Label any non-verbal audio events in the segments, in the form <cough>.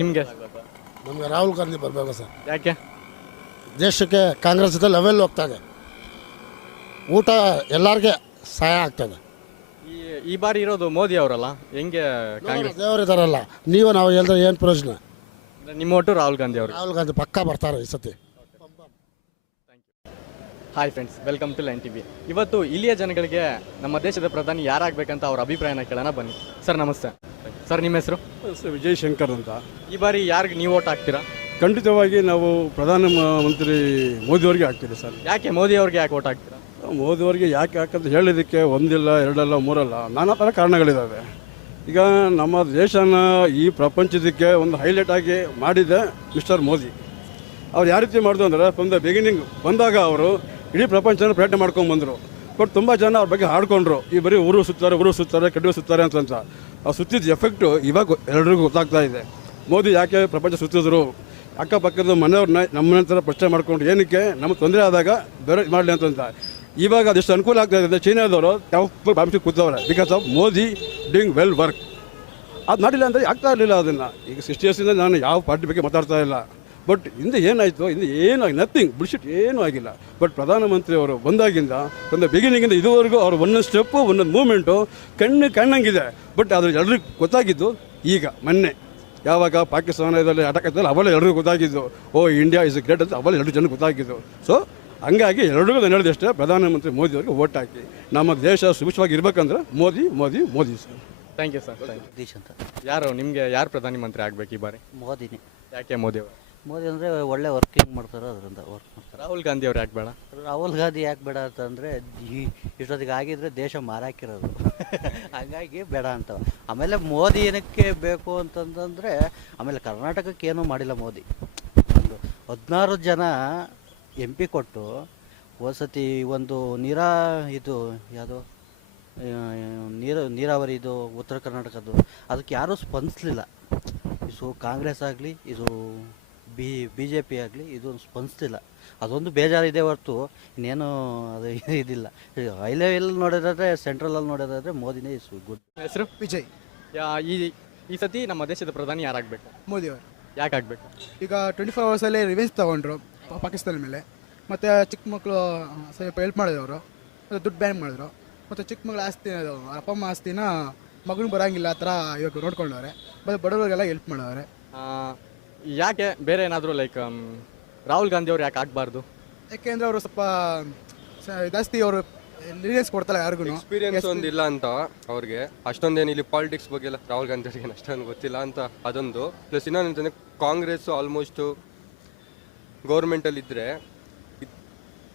ನಿಮಗೆ? ನಮಗೆ ರಾಹುಲ್ ಗಾಂಧಿ ಬರಬೇಕು ಸರ್. ಯಾಕೆ? ದೇಶಕ್ಕೆ ಕಾಂಗ್ರೆಸ್ ಜೊತೆ ಲೆವೆಲ್ ಹೋಗ್ತಾ ಇದೆ. ಊಟ ಎಲ್ಲರಿಗೆ ಸಹಾಯ ಆಗ್ತದೆ ಈ ಈ ಬಾರಿ ಇರೋದು ಮೋದಿ ಅವರಲ್ಲ? ಹೆಂಗೆ ಕಾಂಗ್ರೆಸ್? ದೇವರಿದಾರಲ್ಲ ನೀವು ನಾವು ಹೇಳಿದ್ರೆ ಏನು ಪ್ರಯೋಜನ? ಅಂದ್ರೆ ನಿಮ್ಮ ಒಟ್ಟು ರಾಹುಲ್ ಗಾಂಧಿ ಅವರು. ರಾಹುಲ್ ಗಾಂಧಿ ಪಕ್ಕಾ ಬರ್ತಾರೆ ಈ ಸತಿ. Hi friends welcome to Line TV ಇವತ್ತು ಇಲ್ಲಿಯ ಜನಗಳಿಗೆ ನಮ್ಮ ದೇಶದ ಪ್ರಧಾನಿ ಯಾರಾಗಬೇಕಂತ ಅವ್ರ ಅಭಿಪ್ರಾಯನ ಕೇಳೋಣ ಬನ್ನಿ. ಸರ್ ನಮಸ್ತೆ. ಸರ್ ನಿಮ್ಮ ಹೆಸರು? ವಿಜಯ್ ಶಂಕರ್ ಅಂತ. ಈ ಬಾರಿ ಯಾರಿಗೆ ನೀವು ಓಟ್ ಹಾಕ್ತೀರಾ? ಖಂಡಿತವಾಗಿ ನಾವು ಪ್ರಧಾನ ಮಂತ್ರಿ ಮೋದಿಯವರಿಗೆ ಹಾಕ್ತೀವಿ ಸರ್. ಯಾಕೆ ಮೋದಿ ಅವ್ರಿಗೆ ಯಾಕೆ ಓಟ್ ಹಾಕ್ತೀರಾ? ಮೋದಿಯವರಿಗೆ ಯಾಕೆ ಹಾಕಂತ ಹೇಳಿದಕ್ಕೆ ಒಂದಿಲ್ಲ ಎರಡಲ್ಲ ಮೂರಲ್ಲ ನಾನಾ ಥರ ಕಾರಣಗಳಿದ್ದಾವೆ ಈಗ ನಮ್ಮ ದೇಶನ ಈ ಪ್ರಪಂಚದಕ್ಕೆ ಒಂದು ಹೈಲೈಟ್ ಆಗಿ ಮಾಡಿದೆ ಮಿಸ್ಟರ್ ಮೋದಿ. ಅವ್ರು ಯಾವ ರೀತಿ ಮಾಡಿದ್ರು ಅಂದರೆ ಫ್ರಮ್ ದ ಬಿಗಿನಿಂಗ್ ಬಂದಾಗ ಅವರು ಇಡೀ ಪ್ರಪಂಚನ ಪ್ರಯತ್ನ ಮಾಡ್ಕೊಂಡು ಬಂದರು. ಬಟ್ ತುಂಬ ಜನ ಅವ್ರ ಬಗ್ಗೆ ಹಾಡ್ಕೊಂಡ್ರು. ಈ ಬರೀ ಊರು ಸುತ್ತಾರೆ ಊರು ಸುತ್ತಾರೆ ಕಡಿಮೆ ಸುತ್ತಾರೆ ಅಂತಂತ ಆ ಸುತ್ತಿದ ಎಫೆಕ್ಟು ಇವಾಗ ಎಲ್ಲರಿಗೂ ಗೊತ್ತಾಗ್ತಾ ಇದೆ. ಮೋದಿ ಯಾಕೆ ಪ್ರಪಂಚ ಸುತ್ತಿದ್ರು? ಅಕ್ಕಪಕ್ಕದ ಮನೆಯವ್ರನ್ನ ನಮ್ಮ ಥರ ಪ್ರಶ್ನೆ ಮಾಡ್ಕೊಂಡು ಏನಕ್ಕೆ? ನಮಗೆ ತೊಂದರೆ ಆದಾಗ ಬೇರೆ ಮಾಡಲಿ ಅಂತ ಇವಾಗ ಅದೆಷ್ಟು ಅನುಕೂಲ ಆಗ್ತಾ ಇದೆ ಚೀನಾದವರು ಯಾವ ಭಾವಿಸಿ ಕೂತವ್ರೆ. Because of Modi doing well work ಅದು ಮಾಡಿಲ್ಲ ಅಂದರೆ ಆಗ್ತಾ ಇರಲಿಲ್ಲ ಅದನ್ನು. ಈಗ ಸಿಕ್ಸ್ಟಿ ಇಯರ್ಸಿಂದ ನಾನು ಯಾವ ಪಾರ್ಟಿ ಬಗ್ಗೆ ಮಾತಾಡ್ತಾ ಇಲ್ಲ. ಬಟ್ ಹಿಂದೆ ಏನಾಯಿತು ಹಿಂದೆ ಏನು ನಥಿಂಗ್ ಬುಡ್ಶಿಟ್ ಏನೂ ಆಗಿಲ್ಲ. ಬಟ್ ಪ್ರಧಾನಮಂತ್ರಿ ಅವರು ಬಂದಾಗಿಂದ ಒಂದು ಬಿಗಿನಿಂಗಿಂದ ಇದುವರೆಗೂ ಅವ್ರು ಒಂದೊಂದು ಸ್ಟೆಪ್ಪು ಒಂದೊಂದು ಮೂಮೆಂಟು ಕಣ್ಣು ಕಣ್ಣಂಗಿದೆ. ಬಟ್ ಅದ್ರ ಎಲ್ರಿಗೂ ಗೊತ್ತಾಗಿದ್ದು ಈಗ ಮೊನ್ನೆ. ಯಾವಾಗ ಪಾಕಿಸ್ತಾನದಲ್ಲಿ ಅಟಕ್ ಆಯ್ತಲ್ಲ ಅವೆಲ್ಲ ಎಲ್ರಿಗೂ ಗೊತ್ತಾಗಿದ್ದು. ಓ ಇಂಡಿಯಾ ಇಸ್ ಗ್ರೇಟ್ ಅಂತ ಅವೆಲ್ಲ ಎರಡು ಜನ ಗೊತ್ತಾಗಿದ್ದು. ಸೊ ಹಂಗಾಗಿ ಎರಡೂ ನಾನು ಹೇಳಿದಷ್ಟೇ ಪ್ರಧಾನಮಂತ್ರಿ ಮೋದಿ ಅವರಿಗೆ ಓಟ್ ಹಾಕಿ. ನಮ್ಮ ದೇಶ ಸುಭಿಕ್ಷವಾಗಿ ಇರ್ಬೇಕಂದ್ರೆ Modi Modi Modi sir. Thank you sir Jagadish ಅಂತ ಯಾರು ನಿಮಗೆ ಯಾರು ಪ್ರಧಾನಮಂತ್ರಿ ಆಗಬೇಕು ಆಗ್ಬೇಕು ಈ ಬಾರಿ? ಮೋದಿನೇ. ಯಾಕೆ ಮೋದಿ ಅವರು ಮೋದಿ ಅಂದರೆ ಒಳ್ಳೆ ವರ್ಕಿಂಗ್ ಮಾಡ್ತಾರೆ ಅದರಿಂದ ವರ್ಕ್ ಮಾಡ್ತಾರೆ. ರಾಹುಲ್ ಗಾಂಧಿ ಅವ್ರು ಯಾಕೆ ಬೇಡ? ರಾಹುಲ್ ಗಾಂಧಿ ಯಾಕೆ ಬೇಡ ಅಂತಂದರೆ ಇಷ್ಟೊತ್ತಿಗೆ ಆಗಿದ್ರೆ ದೇಶ ಮಾರಾಕಿರೋದು. <laughs> ಹಾಗಾಗಿ ಬೇಡ ಅಂತ. ಆಮೇಲೆ ಮೋದಿ ಏನಕ್ಕೆ ಬೇಕು ಅಂತಂತಂದರೆ ಆಮೇಲೆ ಕರ್ನಾಟಕಕ್ಕೆ ಏನೂ ಮಾಡಿಲ್ಲ ಮೋದಿ. ಒಂದು ಹದಿನಾರು ಜನ ಎಂ ಪಿ ಕೊಟ್ಟು ವಸತಿ ಒಂದು ನೀರಾ ಇದು ಯಾವುದು? ನೀರ ನೀರಾವರಿ ಇದು ಉತ್ತರ ಕರ್ನಾಟಕದ್ದು. ಅದಕ್ಕೆ ಯಾರೂ ಸ್ಪಂದಿಸಲಿಲ್ಲ. ಸೊ ಕಾಂಗ್ರೆಸ್ ಆಗಲಿ ಇದು ಬಿ ಬಿ ಜೆ ಪಿ ಆಗಲಿ ಇದೊಂದು ಸ್ಪಂದಿಸ್ತಿಲ್ಲ. ಅದೊಂದು ಬೇಜಾರಿದೆ ಹೊರತು ಇನ್ನೇನು ಅದು <laughs> ಇದಿಲ್ಲ. ಹೈ ಲೆವೆಲ್ ನೋಡೋದಾದ್ರೆ ಸೆಂಟ್ರಲಲ್ಲಿ ನೋಡೋದಾದ್ರೆ ಮೋದಿನೇ ಇಸ್ ಗುಡ್ ಹೆಸರು? ವಿಜಯ್. ಯಾ ಈ ಈ ಸತಿ ನಮ್ಮ ದೇಶದ ಪ್ರಧಾನಿ ಯಾರಾಗಬೇಕು? ಮೋದಿ ಅವರು. ಯಾಕೆ ಆಗಬೇಕು? ಈಗ ಟ್ವೆಂಟಿ ಫೋರ್ ಅವರ್ಸಲ್ಲಿ ರಿವೆಂಜ್ ತೊಗೊಂಡ್ರು ಪಾ- ಪಾಕಿಸ್ತಾನ ಮೇಲೆ. ಮತ್ತು ಚಿಕ್ಕ ಮಕ್ಕಳು ಸ್ವಲ್ಪ ಹೆಲ್ಪ್ ಮಾಡಿದವರು. ಅವರು ಮತ್ತು ದುಡ್ಡು ಬ್ಯಾನ್ ಮಾಡಿದ್ರು. ಮತ್ತು ಚಿಕ್ಕ ಮಗಳ ಆಸ್ತಿ ಅದು ಅಪ್ಪ ಅಮ್ಮ ಆಸ್ತಿನ ಮಗನಿಗೆ ಬರೋಂಗಿಲ್ಲ ಆ ಥರ ಇವಾಗ ನೋಡ್ಕೊಂಡವ್ರೆ. ಮತ್ತು ಬಡವರಿಗೆಲ್ಲ ಹೆಲ್ಪ್ ಮಾಡವ್ರೆ. ಯಾಕೆ ಬೇರೆ ಏನಾದರೂ ಲೈಕ್ ರಾಹುಲ್ ಗಾಂಧಿ ಅವ್ರು ಯಾಕೆ ಆಗಬಾರ್ದು? ಯಾಕೆಂದ್ರೆ ಅವರು ಸ್ವಲ್ಪ ಸ- ಜಾಸ್ತಿ ಅವರು ಲೀಡರ್ಸ್ ಕೊಡ್ತಾರೆ ಯಾರಿಗೂ. ಎಕ್ಸ್ಪೀರಿಯನ್ಸ್ ಒಂದಿಲ್ಲ ಅಂತ ಅವ್ರಿಗೆ. ಅಷ್ಟೊಂದೇನು ಇಲ್ಲಿ ಪಾಲಿಟಿಕ್ಸ್ ಬಗ್ಗೆ ಎಲ್ಲ ರಾಹುಲ್ ಗಾಂಧಿ ಅವ್ರಿಗೆ ಅಷ್ಟೊಂದು ಗೊತ್ತಿಲ್ಲ ಅಂತ ಅದೊಂದು. ಪ್ಲಸ್ ಇನ್ನೊಂದು ಅಂತಂದ್ರೆ ಕಾಂಗ್ರೆಸ್ ಆಲ್ಮೋಸ್ಟ್ ಗೌರ್ಮೆಂಟಲ್ಲಿ ಇದ್ದರೆ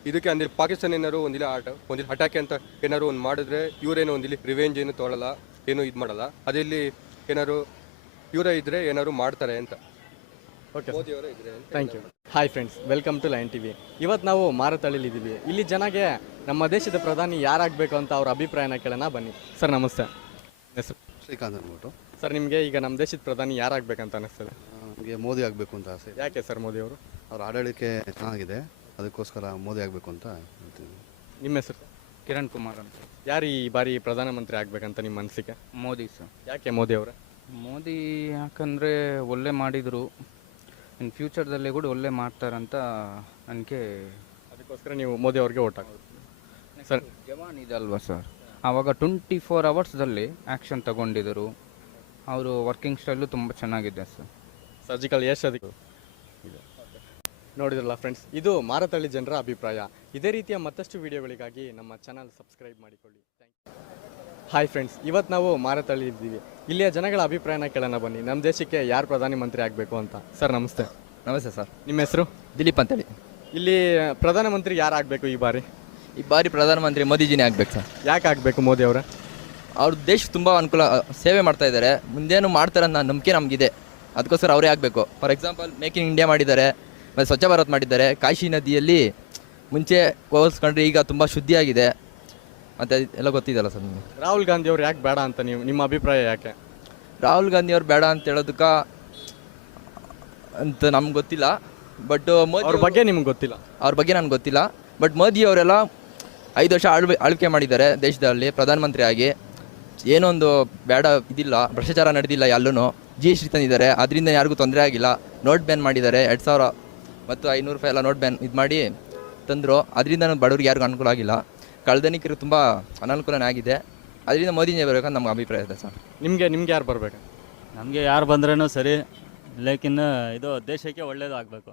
ಇದಕ್ಕೆ ಅಂದ್ರೆ ಪಾಕಿಸ್ತಾನ ಏನಾದ್ರು ಒಂದಿಲ್ಲ ಆಟ ಒಂದಿಲ್ಲ ಅಟ್ಯಾಕ್ ಅಂತ ಏನಾದ್ರು ಒಂದು ಮಾಡಿದ್ರೆ ಇವರೇನು ಒಂದಿಲ್ಲಿ ರಿವೆಂಜ್ ಏನು ತೊಗೊಳಲ್ಲ ಏನು ಇದು ಮಾಡಲ್ಲ. ಅದೇ ಇಲ್ಲಿ ಏನಾದ್ರು ಇವರೇ ಇದ್ರೆ ಏನಾದ್ರು ಮಾಡ್ತಾರೆ ಅಂತ. ಓಕೆ ಮೋದಿ ಅವರೇ ಇದ್ರೆ thank you hi friends welcome to Line TV ಇವತ್ತು ನಾವು ಮಾರತಳಿಲಿದ್ದೀವಿ ಇಲ್ಲಿ ಜನಗೆ ನಮ್ಮ ದೇಶದ ಪ್ರಧಾನಿ ಯಾರಾಗಬೇಕು ಅಂತ ಅವ್ರ ಅಭಿಪ್ರಾಯನ ಕೇಳೋಣ ಬನ್ನಿ. ಸರ್ ನಮಸ್ತೆ. ಹೆಸರು ಶ್ರೀಕಾಂತ್ ಅಂದ್ಬಿಟ್ಟು. ಸರ್ ನಿಮಗೆ ಈಗ ನಮ್ಮ ದೇಶದ ಪ್ರಧಾನಿ ಯಾರಾಗಬೇಕಂತ ಅನಿಸ್ತದೆ ನಮಗೆ ಮೋದಿ ಆಗಬೇಕು ಅಂತ ಆಸೆ. ಯಾಕೆ ಸರ್ ಮೋದಿ ಅವರು? ಅವ್ರ ಆಡಳಿಕೆ ಚೆನ್ನಾಗಿದೆ. ಅದಕ್ಕೋಸ್ಕರ ಮೋದಿ ಆಗಬೇಕು ಅಂತ ಹೇಳ್ತೀನಿ. ನಿಮ್ಮ ಹೆಸರು? ಕಿರಣ್ ಕುಮಾರ್ ಅಂತ. ಯಾರು ಈ ಬಾರಿ ಪ್ರಧಾನಮಂತ್ರಿ ಆಗಬೇಕಂತ ನಿಮ್ಮ ಅನಿಸಿಕೆ? ಮೋದಿ ಸರ್ ಯಾಕೆ ಮೋದಿ ಅವರೇ? ಮೋದಿ ಯಾಕಂದರೆ ಒಳ್ಳೆ ಮಾಡಿದರು. ಇನ್ನು ಫ್ಯೂಚರ್ದಲ್ಲಿ ಕೂಡ ಒಳ್ಳೆ ಮಾಡ್ತಾರಂತ ನನಗೆ ಅದಕ್ಕೋಸ್ಕರ ನೀವು ಮೋದಿ ಅವ್ರಿಗೆ ಓಟ್ ಹಾಕೋದು ಸರ್. ಜವಾನ್ ಇದಲ್ವಾ ಅಲ್ವಾ ಸರ್? ಆವಾಗ ಟ್ವೆಂಟಿ ಫೋರ್ ಅವರ್ಸ್ದಲ್ಲಿ ಆ್ಯಕ್ಷನ್ ತಗೊಂಡಿದ್ದರು. ಅವರು ವರ್ಕಿಂಗ್ ಸ್ಟೈಲು ತುಂಬ ಚೆನ್ನಾಗಿದೆ ಸರ್. ಸರ್ಜಿಕಲ್ ಯಶ್ ಅದಕ್ಕೆ ನೋಡಿದ್ರಲ್ಲ ಫ್ರೆಂಡ್ಸ್ ಇದು ಮಾರತಳ್ಳಿ ಜನರ ಅಭಿಪ್ರಾಯ. ಇದೇ ರೀತಿಯ ಮತ್ತಷ್ಟು ವಿಡಿಯೋಗಳಿಗಾಗಿ ನಮ್ಮ ಚಾನಲ್ ಸಬ್ಸ್ಕ್ರೈಬ್ ಮಾಡಿಕೊಳ್ಳಿ. ಹಾಯ್ ಫ್ರೆಂಡ್ಸ್ ಇವತ್ತು ನಾವು ಮಾರತಳ್ಳಿ ಇದ್ದೀವಿ ಇಲ್ಲಿಯ ಜನಗಳ ಅಭಿಪ್ರಾಯನ ಕೇಳೋಣ ಬನ್ನಿ. ನಮ್ಮ ದೇಶಕ್ಕೆ ಯಾರು ಪ್ರಧಾನಿ ಮಂತ್ರಿ ಆಗಬೇಕು ಅಂತ? ಸರ್ ನಮಸ್ತೆ. ನಮಸ್ತೆ ಸರ್ ನಿಮ್ಮ ಹೆಸರು? ದಿಲೀಪ್ ಅಂತೇಳಿ. ಇಲ್ಲಿ ಪ್ರಧಾನಮಂತ್ರಿ ಯಾರು ಆಗಬೇಕು ಈ ಬಾರಿ? ಈ ಬಾರಿ ಪ್ರಧಾನಮಂತ್ರಿ ಮೋದಿಜಿನೇ ಆಗಬೇಕು ಸರ್ ಯಾಕೆ ಆಗಬೇಕು ಮೋದಿ ಅವರ? ಅವ್ರ ದೇಶ ತುಂಬ ಅನುಕೂಲ ಸೇವೆ ಮಾಡ್ತಾ ಇದ್ದಾರೆ ಮುಂದೇನು ಮಾಡ್ತಾರೆ ಅನ್ನೋ ನಂಬಿಕೆ ನಮಗಿದೆ. ಅದಕ್ಕೋಸ್ಕರ ಅವರೇ ಆಗಬೇಕು. For example make in India ಮಾಡಿದ್ದಾರೆ. ಮತ್ತು ಸ್ವಚ್ಛ ಭಾರತ್ ಮಾಡಿದ್ದಾರೆ. ಕಾಶಿ ನದಿಯಲ್ಲಿ ಮುಂಚೆ ಹೋಲಿಸ್ಕೊಂಡ್ರೆ ಈಗ ತುಂಬ ಶುದ್ಧಿಯಾಗಿದೆ. ಮತ್ತು ಎಲ್ಲ ಗೊತ್ತಿದೆಯಲ್ಲ ಸರ್ ನಿಮಗೆ? ರಾಹುಲ್ ಗಾಂಧಿ ಅವ್ರು ಯಾಕೆ ಬೇಡ ಅಂತ ನೀವು ನಿಮ್ಮ ಅಭಿಪ್ರಾಯ ಯಾಕೆ? ರಾಹುಲ್ ಗಾಂಧಿ ಅವ್ರು ಬೇಡ ಅಂತ ಹೇಳೋದಕ್ಕ ಅಂತ ನಮ್ಗೆ ಗೊತ್ತಿಲ್ಲ. ಬಟ್ ಮೋದಿ ಅವ್ರ ಬಗ್ಗೆ ನಿಮ್ಗೆ ಗೊತ್ತಿಲ್ಲ. ಅವ್ರ ಬಗ್ಗೆ ನನಗೆ ಗೊತ್ತಿಲ್ಲ. ಬಟ್ ಮೋದಿ ಅವರೆಲ್ಲ ಐದು ವರ್ಷ ಆಳ್ವೆ ಆಳ್ವಿಕೆ ಮಾಡಿದ್ದಾರೆ ದೇಶದಲ್ಲಿ ಪ್ರಧಾನಮಂತ್ರಿ ಆಗಿ. ಏನೊಂದು ಬೇಡ ಇದಿಲ್ಲ ಭ್ರಷ್ಟಾಚಾರ ನಡೆದಿಲ್ಲ ಎಲ್ಲೂ ಜಿ ಎಸ್ ಟಿ ತಂದಿದ್ದಾರೆ. ಅದರಿಂದ ಯಾರಿಗೂ ತೊಂದರೆ ಆಗಿಲ್ಲ. ನೋಟ್ ಬ್ಯಾನ್ ಮಾಡಿದ್ದಾರೆ. ಎರಡು ಸಾವಿರ ಮತ್ತು ಐನೂರು ರೂಪಾಯಿ ಎಲ್ಲ ನೋಟ್ ಬ್ಯಾನ್ ಇದು ಮಾಡಿ ತಂದರು. ಅದರಿಂದ ಬಡವ್ರಿಗೆ ಯಾರಿಗೂ ಅನುಕೂಲ ಆಗಿಲ್ಲ. ಕಳ್ದನಿಕರಿಗೆ ತುಂಬ ಅನಾನುಕೂಲನೇ ಆಗಿದೆ ಅದರಿಂದ ಮೋದಿನೇ ಬರಬೇಕಂತ ನಮ್ಗೆ ಅಭಿಪ್ರಾಯ ಇದೆ ಸರ್. ನಿಮಗೆ ನಿಮ್ಗೆ ಯಾರು ಬರಬೇಕು? ನಮಗೆ ಯಾರು ಬಂದ್ರೂ ಸರಿ ಲೇಕಿನ್ ಇದು ದೇಶಕ್ಕೆ ಒಳ್ಳೇದು ಆಗಬೇಕು